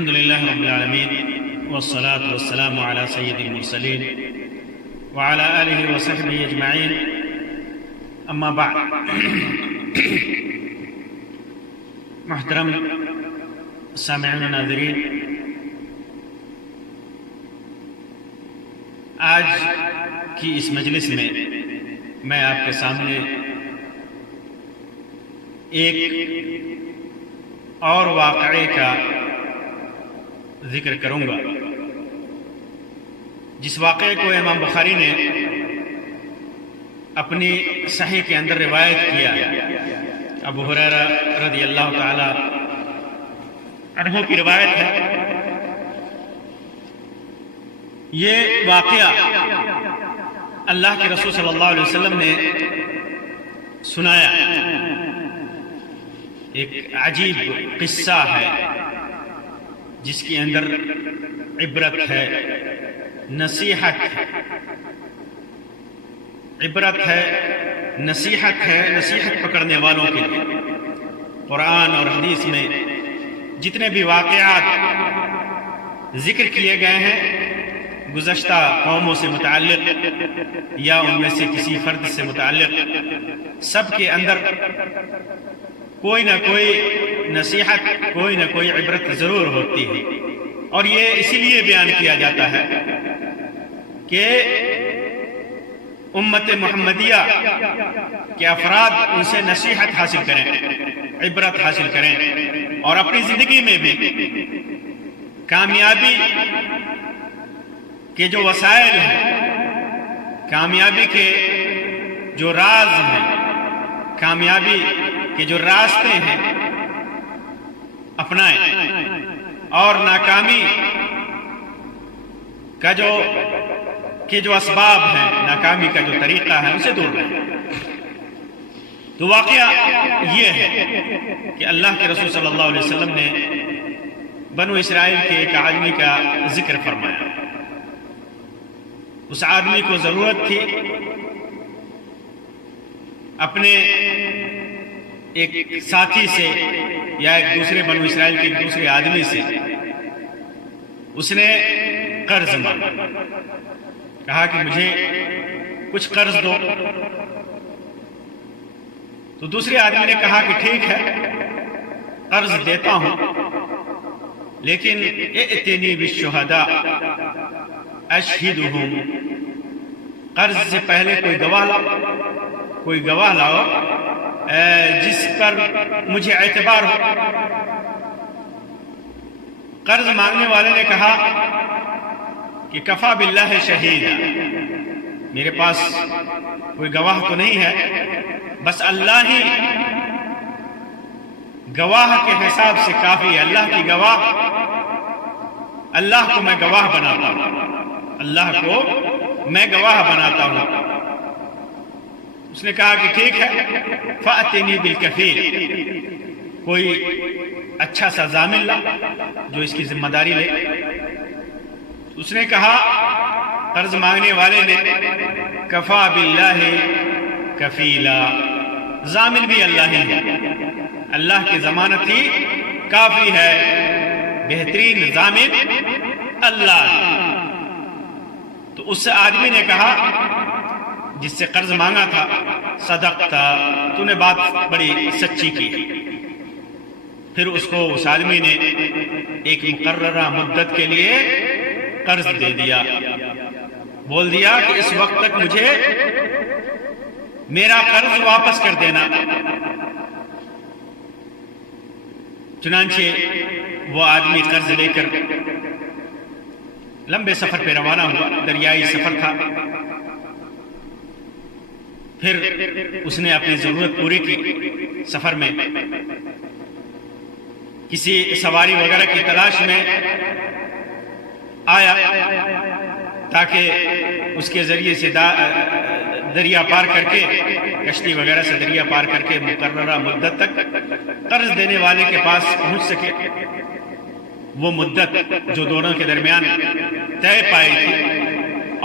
الحمد لله رب العالمين والصلاة والسلام على سيد المرسلين وعلى آله وصحبه أجمعين أما بعد محترم سامعین و ناظرین، آج کی اس مجلس میں آپ کے سامنے ایک اور واقعے کا ذکر کروں گا، جس واقعے کو امام بخاری نے اپنی صحیح کے اندر روایت کیا ہے۔ ابو ہریرہ رضی اللہ تعالی عنہ کی روایت ہے۔ یہ واقعہ اللہ کے رسول صلی اللہ علیہ وسلم نے سنایا، ایک عجیب قصہ ہے جس کے اندر عبرت ہے، نصیحت ہے، عبرت ہے، نصیحت ہے، نصیحت پکڑنے والوں کے لیے۔ قرآن اور حدیث میں جتنے بھی واقعات ذکر کیے گئے ہیں گزشتہ قوموں سے متعلق یا ان میں سے کسی فرد سے متعلق، سب کے اندر کوئی نہ کوئی نصیحت، کوئی نہ کوئی عبرت ضرور ہوتی ہے، اور یہ اسی لیے بیان کیا جاتا ہے کہ امت محمدیہ کے افراد ان سے نصیحت حاصل کریں، عبرت حاصل کریں، اور اپنی زندگی میں بھی کامیابی کے جو وسائل ہیں، کامیابی کے جو راز ہیں، کامیابی کے جو راستے ہیں اپنائیں، اور ناکامی کا جو اسباب ہیں، ناکامی کا جو طریقہ ہے، اسے دور رہیں۔ تو واقعہ یہ ہے کہ اللہ کے رسول صلی اللہ علیہ وسلم نے بنو اسرائیل کے ایک آدمی کا ذکر فرمایا۔ اس آدمی کو ضرورت تھی اپنے ایک ساتھی سے یا ایک دوسرے بنو اسرائیل کے ایک دوسرے آدمی سے اس نے قرض مانگا، کہا کہ مجھے کچھ قرض دو۔ تو دوسرے آدمی نے کہا کہ ٹھیک ہے، قرض دیتا ہوں، لیکن ائتنی بالشہداء اشہدہم، قرض سے پہلے کوئی گواہ لاؤ جس پر مجھے اعتبار ہو۔ قرض مانگنے والے نے کہا کہ کفا باللہ شہیدا، میرے پاس کوئی گواہ تو نہیں ہے، بس اللہ ہی گواہ کے حساب سے کافی ہے۔ اللہ کی گواہ، اللہ کو میں گواہ بناتا ہوں، اللہ کو میں گواہ بناتا ہوں۔ اس نے کہا کہ ٹھیک ہے، فَأْتِنِي بِالْكَفِيلِ، کوئی اچھا سا ضامن لا جو اس کی ذمہ داری لے۔ اس نے کہا، قرض مانگنے والے نے، کفا باللہ کفیلا، ضامن بھی اللہ ہی ہے، اللہ کی ضمانت ہی کافی ہے، بہترین ضامن اللہ ہے۔ تو اس آدمی نے کہا جس سے قرض مانگا تھا، صدقتا، تو نے بات بڑی سچی کی۔ پھر اس کو اس آدمی نے ایک مقررہ مدت کے لیے قرض دے دیا، بول دیا کہ اس وقت تک مجھے میرا قرض واپس کر دینا۔ چنانچہ وہ آدمی قرض لے کر لمبے سفر پہ روانہ ہوا، دریائی سفر تھا۔ پھر اس نے اپنی ضرورت پوری کی، سفر میں کسی سواری وغیرہ کی تلاش میں آیا تاکہ اس کے ذریعے سے دریا پار کر کے، کشتی وغیرہ سے دریا پار کر کے مقررہ مدت تک قرض دینے والے کے پاس پہنچ سکے۔ وہ مدت جو دونوں کے درمیان طے پائی تھی،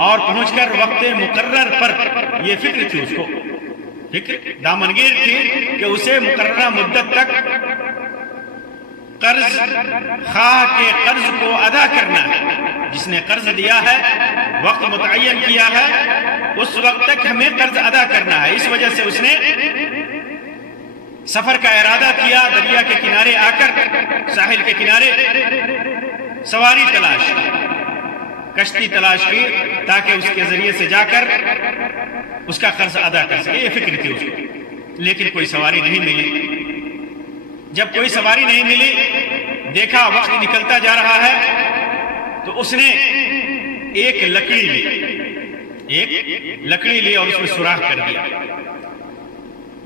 اور پہنچ کر وقت مقرر پر یہ فکر تھی، اس کو فکر دامنگیر تھی کہ اسے مقررہ مدت تک قرض خواہ کے قرض کو ادا کرنا ہے. جس نے قرض دیا ہے، وقت متعین کیا ہے، اس وقت تک ہمیں قرض ادا کرنا ہے. اس وجہ سے اس نے سفر کا ارادہ کیا، دریا کے کنارے آ کر، ساحل کے کنارے سواری تلاش کی، کشتی تلاش کی، تاکہ اس کے ذریعے سے جا کر اس کا قرض ادا کر سکے. یہ فکر تھی اس کو، لیکن کوئی سواری نہیں ملی. جب کوئی سواری نہیں ملی، دیکھا وقت نکلتا جا رہا ہے، تو اس نے ایک لکڑی لی اور اس میں سوراخ کر دیا.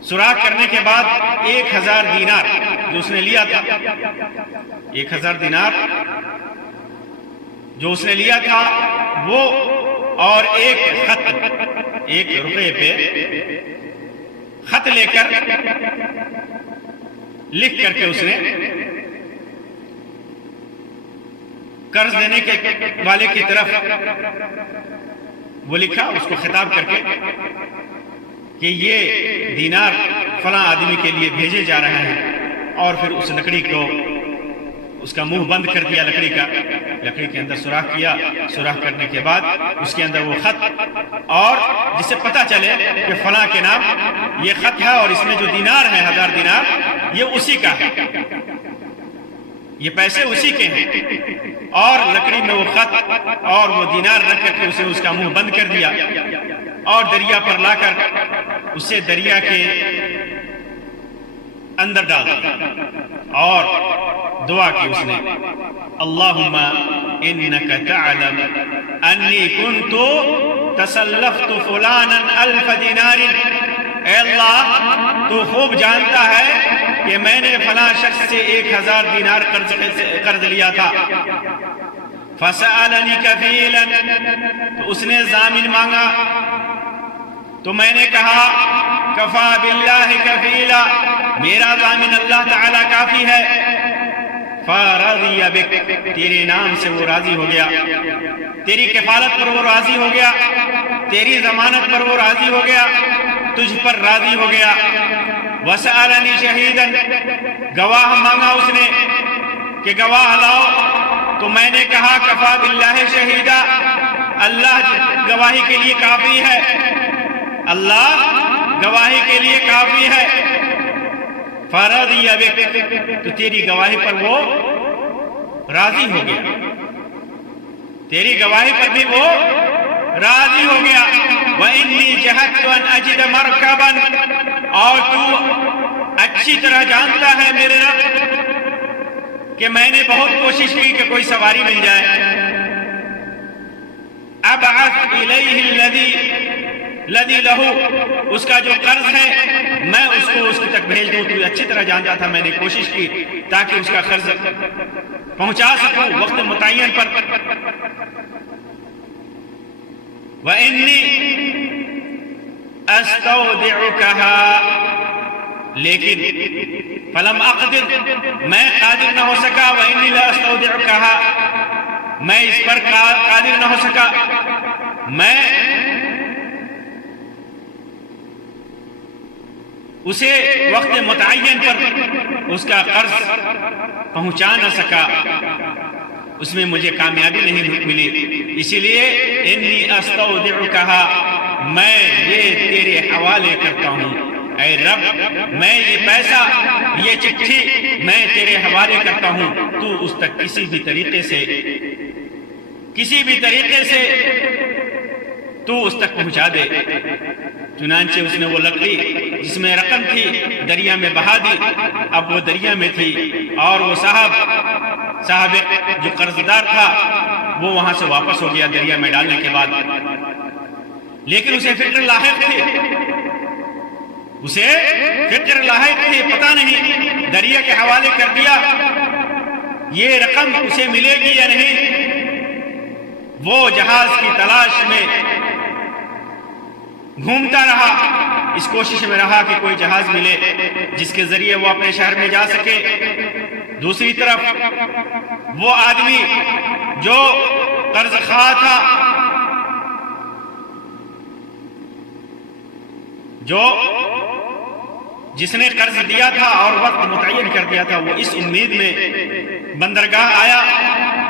سوراخ کرنے کے بعد 1000 دینار جو اس نے لیا تھا، 1000 دینار جو اس نے لیا تھا وہ، اور ایک خط، 1 روپے پہ خط لے کر، لکھ کر کے اس نے قرض دینے کے والے کی طرف وہ لکھا، اس کو خطاب کر کے کہ یہ دینار فلاں آدمی کے لیے بھیجے جا رہے ہیں. اور پھر اس لکڑی کو، اس کا منہ بند کر دیا لکڑی کا، لکڑی کے اندر سوراخ کیا. سوراخ کرنے کے بعد اس کے اندر وہ خط، اور جس سے پتہ چلے کہ فلاں کے نام یہ خط ہے، اور اس میں جو دینار ہے 1000 دینار یہ اسی کا ہے، یہ پیسے اسی کے ہیں. اور لکڑی میں وہ خط اور وہ دینار رکھ کر کے اسے اس کا منہ بند کر دیا، اور دریا پر لا کر اسے دریا کے اندر ڈال دیا، اور دعا کی اس نے، اللہم انک تعلم انی کنت تسلفت فلانا 1000 دینار. اے اللہ، تو خوب جانتا ہے کہ میں نے فلاں شخص سے 1000 دینار قرض لیا تھا. فسألنی کفیلا، تو اس نے ضامن مانگا، تو میں نے کہا کفا باللہ کفیلا، میرا ضامن اللہ تعالی کافی ہے. فرضی بک، تیرے نام سے وہ راضی ہو گیا، تیری کفالت پر وہ راضی ہو گیا، تیری ضمانت پر وہ راضی ہو گیا، تجھ پر راضی ہو گیا. وسألنی شہیدا، گواہ مانگا اس نے کہ گواہ لاؤ، تو میں نے کہا کفا باللہ شہیدا، اللہ گواہی کے لیے کافی ہے، اللہ گواہی کے لیے کافی ہے. فرضی بک، تو تیری گواہی پر وہ راضی ہو گیا، تیری گواہی پر بھی وہ راضی ہو گیا. وَإِنِّي جَهَدْتُ أَنْ أَجِدَ مَرْكَبًا، اور تو اچھی طرح جانتا ہے میرے رب کہ میں نے بہت کوشش کی کہ کوئی سواری مل جائے. ابعث الیہ الذی لہ، اس کا جو قرض ہے میں اس کو اس تک بھیج دوں. تو اچھی طرح جانتا تھا، میں نے کوشش کی تاکہ اس کا قرض پہنچا سکوں وقت متعین پر. وَإِنِّي أَسْتَوْدِعُكَهَا، لیکن فلم اقدر، میں قادر نہ ہو سکا. وَإِنِّي لَأَسْتَوْدِعُكَهَا، میں اس پر قادر نہ ہو سکا، میں اسے وقت متعین پر اس کا قرض پہنچا نہ سکا، اس میں مجھے کامیابی نہیں ملی. اسی لیے انی استودعکہا، میں یہ تیرے حوالے کرتا ہوں. اے رب، میں یہ پیسہ، یہ چٹھی میں تیرے حوالے کرتا ہوں، تو اس تک کسی بھی طریقے سے تو اس تک پہنچا دے. چنانچہ اس نے وہ لکڑی جس میں رقم تھی دریا میں بہا دی. اب وہ دریا میں تھی، اور وہ صاحب جو قرضدار تھا وہ وہاں سے واپس ہو گیا دریا میں ڈالنے کے بعد. لیکن اسے فکر لاحق تھی، پتہ نہیں، دریا کے حوالے کر دیا، یہ رقم اسے ملے گی یا نہیں. وہ جہاز کی تلاش میں گھومتا رہا، اس کوشش میں رہا کہ کوئی جہاز ملے جس کے ذریعے وہ اپنے شہر میں جا سکے. دوسری طرف وہ آدمی جو قرض خواہ تھا، جو جس نے قرض دیا تھا اور وقت متعین کر دیا تھا، وہ اس امید میں بندرگاہ آیا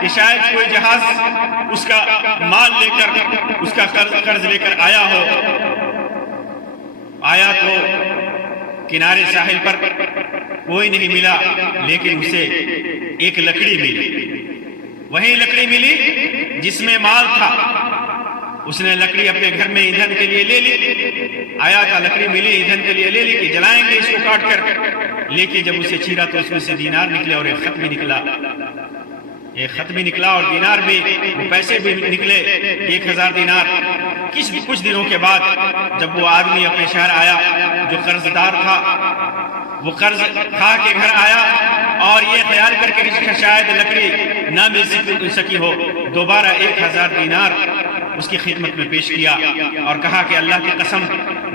کہ شاید کوئی جہاز اس کا مال لے کر، اس کا قرض لے کر آیا ہو۔ آیا تو کنارے ساحل پر کوئی نہیں ملا، لیکن اسے ایک لکڑی ملی، وہی لکڑی ملی جس میں مال تھا۔ اس نے لکڑی اپنے گھر میں ایندھن کے لیے لے لی، آیا تھا لکڑی ملی ایندھن کے لیے لے لی کہ جلائیں گے اس کو کاٹ کر، لیکن جب اسے چیرا تو اس میں سے دینار نکلے اور ایک خط بھی نکلا، ایک خط بھی نکلا اور دینار بھی، وہ پیسے بھی نکلے 1000 دینار۔ کچھ دنوں کے بعد جب وہ آدمی اپنے شہر آیا جو قرض دار تھا، وہ قرض کھا کے گھر آیا اور یہ خیال کر کے شاید لکڑی نہ مل سکی ہو، دوبارہ 1000 دینار اس کی خدمت میں پیش کیا اور کہا کہ اللہ کی قسم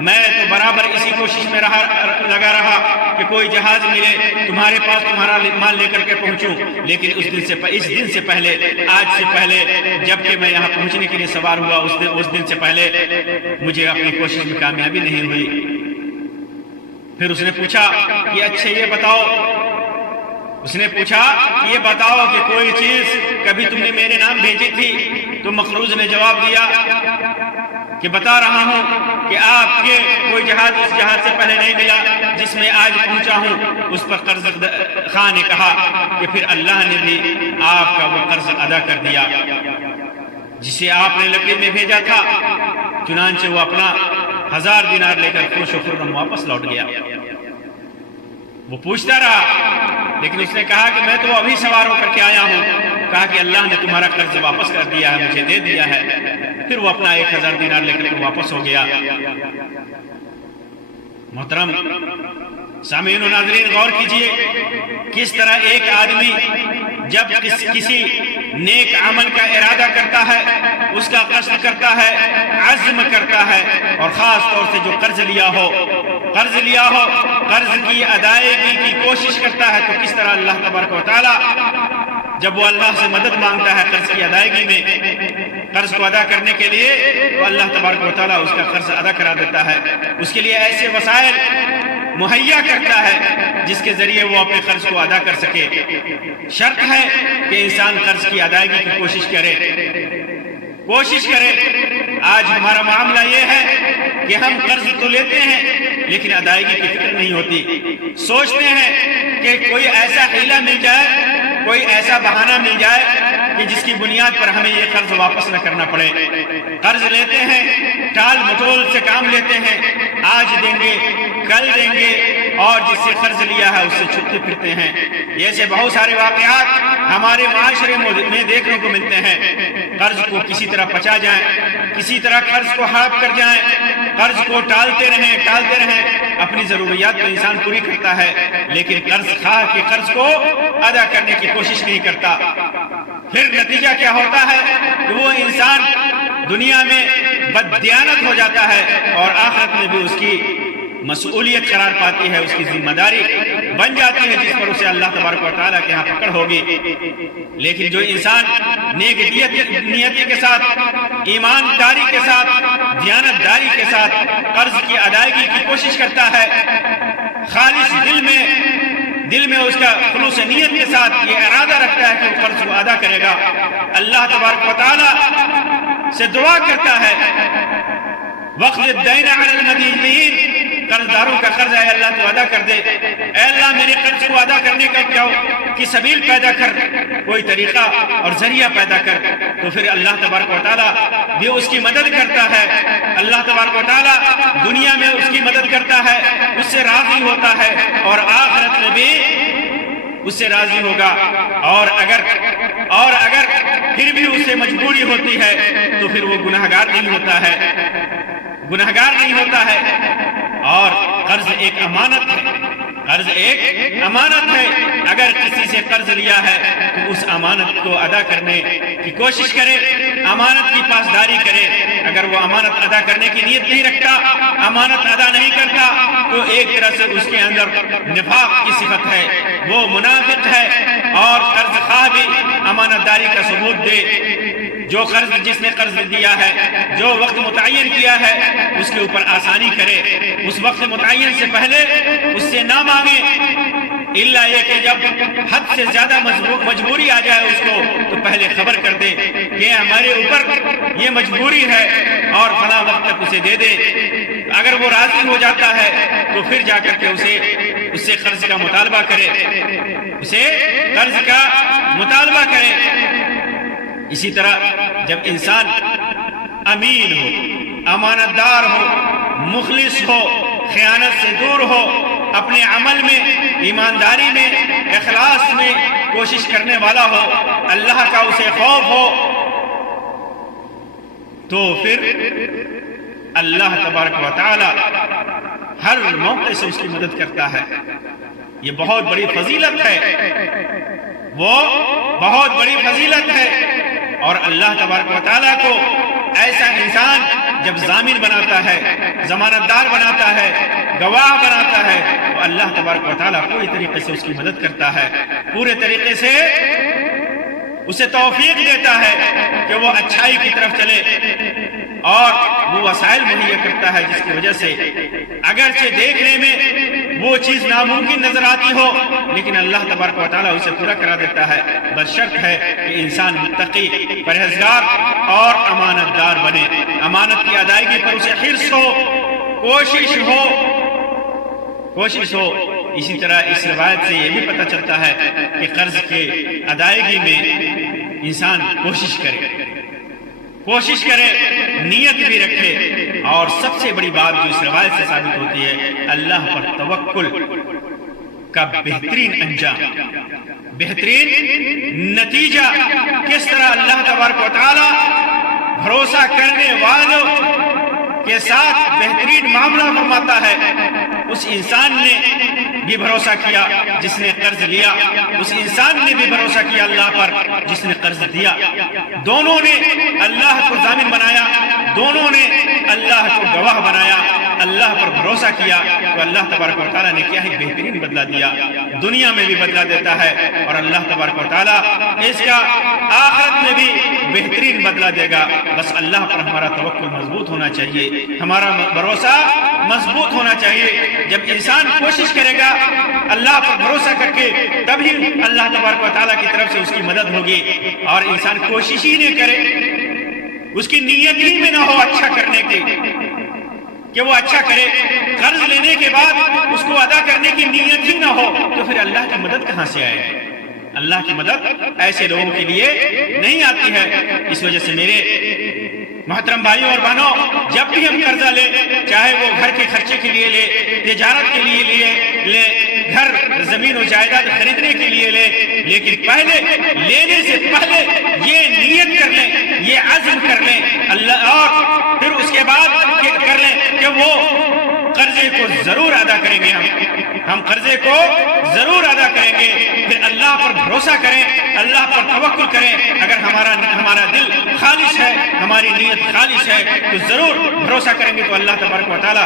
میں تو برابر اسی کوشش میں لگا رہا کہ کوئی جہاز ملے تمہارے پاس تمہارا مال لے کر کے پہنچوں، لیکن اس دن سے پہلے، آج سے پہلے جب کہ میں یہاں پہنچنے کے لیے سوار ہوا، اس دن سے پہلے مجھے اپنی کوشش میں کامیابی نہیں ہوئی۔ پھر اس نے پوچھا کہ اچھا یہ بتاؤ، اس نے پوچھا کہ یہ بتاؤ کہ کوئی چیز کبھی تم نے میرے نام بھیجی تھی؟ تو مخروز نے جواب دیا کہ بتا رہا ہوں کہ آپ کے کوئی جہاز اس جہاز سے پہلے نہیں ملا جس میں آج پہنچا ہوں۔ اس پر قرض خواہ نے کہا کہ پھر اللہ نے بھی آپ کا وہ قرض ادا کر دیا جسے آپ نے لکڑی میں بھیجا تھا۔ چنانچہ وہ اپنا 1000 دینار لے کر خوش و خرم واپس لوٹ گیا۔ وہ پوچھتا رہا، لیکن اس نے کہا کہ میں تو ابھی سوار ہو کر کے آیا ہوں۔ کہا کہ اللہ نے تمہارا قرض واپس کر دیا ہے، مجھے دے دیا ہے۔ پھر وہ اپنا 1000 دینار لے کر واپس ہو گیا۔ محترم سامعین و ناظرین، غور کیجئے کس طرح ایک آدمی جب کسی نیک عمل کا ارادہ کرتا ہے، اس کا قصد کرتا ہے، عزم کرتا ہے، اور خاص طور سے جو قرض لیا ہو، قرض کی ادائیگی کی کوشش کرتا ہے، تو کس طرح اللہ تبارک و تعالی جب وہ اللہ سے مدد مانگتا ہے قرض کی ادائیگی میں، قرض کو ادا کرنے کے لیے، تو اللہ تبارک و تعالی اس کا قرض ادا کرا دیتا ہے، اس کے لیے ایسے وسائل مہیا کرتا ہے جس کے ذریعے وہ اپنے قرض کو ادا کر سکے۔ شرط ہے کہ انسان قرض کی ادائیگی کی کوشش کرے۔ آج ہمارا معاملہ یہ ہے کہ ہم قرض تو لیتے ہیں لیکن ادائیگی کی فکر نہیں ہوتی۔ سوچتے ہیں کہ کوئی ایسا حیلہ مل جائے، کوئی ایسا بہانہ مل جائے کہ جس کی بنیاد پر ہمیں یہ قرض واپس نہ کرنا پڑے۔ قرض لیتے ہیں، ٹال مٹول سے کام لیتے ہیں، آج دیں گے کل دیں گے، اور جس سے قرض لیا ہے اس سے چھٹتے پھرتے ہیں۔ ایسے بہت سارے واقعات ہمارے معاشرے میں دیکھنے کو ملتے ہیں۔ قرض کو کسی طرح پچا جائیں، کسی طرح قرض کو ہڑپ کر جائیں، قرض کو ٹالتے رہیں۔ اپنی ضروریات تو انسان پوری کرتا ہے لیکن قرض خواہ کے قرض کو ادا کرنے کی کوشش نہیں کرتا۔ پھر نتیجہ کیا ہوتا ہے کہ وہ انسان دنیا میں بددیانت ہو جاتا ہے اور آخرت میں بھی اس کی مسئولیت قرار پاتی ہے، اس کی ذمہ داری بن جاتی ہے، جس پر اسے اللہ تبارک و تعالیٰ کے ہاں پکڑ ہوگی۔ لیکن جو انسان نیک نیتی کے ساتھ، ایمانداری کے ساتھ، دیانتداری کے ساتھ قرض کی ادائیگی کی کوشش کرتا ہے، خالص دل میں اس کا خلوص نیت کے ساتھ یہ ارادہ رکھتا ہے کہ وہ قرض کو ادا کرے گا، اللہ تبارک و تعالیٰ سے دعا کرتا ہے، وَاقْضِ الدَّيْنَ عَلَى الْمَدِينِينَ، قرضداروں کا قرض ہے اللہ تو ادا کر دے، اے اللہ میرے قرض کو ادا کرنے کا کی سبیل پیدا کر، کوئی طریقہ اور ذریعہ پیدا کر۔ تو پھر اللہ تبارک و تعالیٰ بھی اس کی مدد کرتا ہے، اللہ تبارک و تعالیٰ دنیا میں اس کی مدد کرتا ہے، اس سے راضی ہوتا ہے، اور آخرت میں بھی اس سے راضی ہوگا۔ اور اگر پھر بھی اسے مجبوری ہوتی ہے تو پھر وہ گناہگار نہیں ہوتا ہے۔ اور قرض ایک امانت ہے، اگر کسی سے قرض لیا ہے تو اس امانت کو ادا کرنے کی کوشش کرے، امانت کی پاسداری کرے۔ اگر وہ امانت ادا کرنے کی نیت نہیں رکھتا، امانت ادا نہیں کرتا، تو ایک طرح سے اس کے اندر نفاق کی صفت ہے، وہ منافق ہے۔ اور قرض خواہ بھی امانت داری کا ثبوت دے، جو قرض جس نے قرض دیا ہے، جو وقت متعین کیا ہے اس کے اوپر آسانی کرے، اس وقت متعین سے پہلے اس سے نہ مانگے، الا یہ کہ جب حد سے زیادہ مجبوری آ جائے اس کو تو پہلے خبر کر دے کہ ہمارے اوپر یہ مجبوری ہے اور فلاں وقت تک اسے دے دے۔ اگر وہ راضی ہو جاتا ہے تو پھر جا کر کے اس سے قرض کا مطالبہ کرے، اسے قرض کا مطالبہ کرے۔ اسی طرح جب انسان امین ہو، امانت دار ہو، مخلص ہو، خیانت سے دور ہو، اپنے عمل میں، ایمانداری میں، اخلاص میں کوشش کرنے والا ہو، اللہ کا اسے خوف ہو، تو پھر اللہ تبارک و تعالی ہر موقع سے اس کی مدد کرتا ہے۔ یہ بہت بڑی فضیلت ہے، وہ بہت بڑی فضیلت ہے۔ اور اللہ تبارک و تعالی کو ایسا انسان جب ضامن بناتا ہے، ضمانت دار بناتا ہے، گواہ بناتا ہے، تو اللہ تبارک و تعالی پوری طریقے سے اس کی مدد کرتا ہے، پورے طریقے سے اسے توفیق دیتا ہے کہ وہ اچھائی کی طرف چلے، اور وہ وسائل مہیا کرتا ہے جس کی وجہ سے اگرچہ دیکھنے میں وہ چیز ناممکن نظر آتی ہو لیکن اللہ تبارک و تعالیٰ اسے پورا کرا دیتا ہے، بس شرط ہے کہ انسان متقی، پرہیزگار اور امانت دار بنے، امانت کی ادائیگی پر اسے حرص ہو، کوشش ہو۔ اسی طرح اس روایت سے یہ بھی پتہ چلتا ہے کہ قرض کے ادائیگی میں انسان کوشش کرے، نیت بھی رکھے، اور سب سے بڑی بات جو اس روایت سے ثابت ہوتی ہے، اللہ پر توکل کا بہترین انجام، بہترین نتیجہ کس طرح اللہ تبارک و تعالی بھروسہ کرنے والوں کے ساتھ بہترین معاملہ فرماتا ہے۔ اس انسان نے بھی بھروسہ کیا جس نے قرض لیا، اس انسان نے بھی بھروسہ کیا اللہ پر جس نے قرض دیا، دونوں نے اللہ کو ضامن بنایا، دونوں نے اللہ کو گواہ بنایا، اللہ پر بھروسہ کیا، تو اللہ تبارک و تعالیٰ نے کیا ہے بہترین بدلہ دیا، دنیا میں بھی بدلہ دیتا ہے، اور اللہ تبارک و تعالیٰ اس کا آخرت میں بھی بہترین بدلہ دے گا۔ بس اللہ پر ہمارا توکل مضبوط ہونا چاہیے، ہمارا بھروسہ مضبوط ہونا چاہیے۔ جب انسان کوشش کرے گا اللہ پر بھروسہ کر کے، تبھی اللہ تبارک و تعالیٰ کی طرف سے اس کی مدد ہوگی، اور انسان کوشش ہی نہیں کرے، اس کی نیت ہی میں نہ ہو اچھا کرنے کی کہ وہ اچھا کرے، قرض لینے کے بعد اس کو ادا کرنے کی نیت ہی نہ ہو، تو پھر اللہ کی مدد کہاں سے آئے گی؟ اللہ کی مدد ایسے لوگوں کے لیے نہیں آتی ہے۔ اس وجہ سے میرے محترم بھائیوں اور بہنوں، جب بھی ہم قرضہ لیں، چاہے وہ گھر کے خرچے کے لیے لے، تجارت کے لیے لے، گھر زمین و جائیداد خریدنے کے لیے لے، لیکن پہلے لینے سے پہلے یہ نیت کر لیں، یہ عزم کر لیں اللہ، اور پھر اس کے بعد کر لیں کہ وہ قرضے کو ضرور ادا کریں گے، ہم قرضے کو ضرور ادا کریں گے، پھر اللہ پر بھروسہ کریں، اللہ پر توکل کریں۔ اگر ہمارا دل خالص ہے، ہماری نیت خالص ہے، تو ضرور بھروسہ کریں گے تو اللہ تبارک و تعالیٰ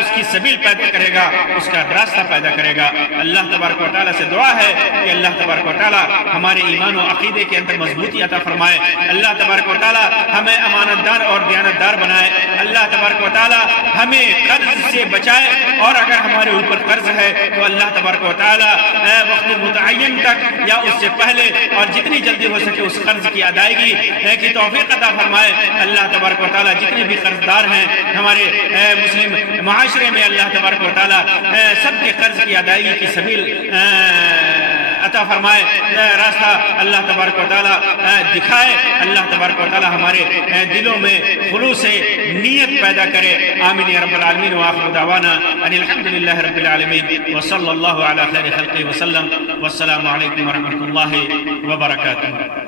اس کی سبیل پیدا کرے گا، اس کا راستہ پیدا کرے گا۔ اللہ تبارک و تعالیٰ سے دعا ہے کہ اللہ تبارک و تعالیٰ ہمارے ایمان و عقیدے کے اندر مضبوطی عطا فرمائے، اللہ تبارک و تعالیٰ ہمیں امانت دار اور دیانت دار بنائے، اللہ تبارک و تعالیٰ ہمیں قرض سے بچائے، اور اگر ہمارے اوپر قرض ہے تو اللہ تبارک و تعالیٰ وقت متعین تک یا اس سے پہلے اور جتنی جلدی ہو سکے اس قرض کی ادائیگی کی توفیق عطا فرمائے۔ اللہ تبارک و تعالیٰ جتنے بھی قرض دار ہیں ہمارے مسلم معاشرے میں، اللہ تبارک و تعالیٰ سب کے قرض کی ادائیگی کی سبیل عطا فرمائے، راستہ اللہ تبارک و تعالیٰ دکھائے، اللہ تبارک و تعالیٰ ہمارے دلوں میں خلوص نیت پیدا کرے۔ آمین یا رب العالمین، وآخر دعوانا ان الحمدللہ رب العالمین، وصلی اللہ علی خیر خلقہ وسلم، والسلام علیکم ورحمۃ اللہ وبرکاتہ۔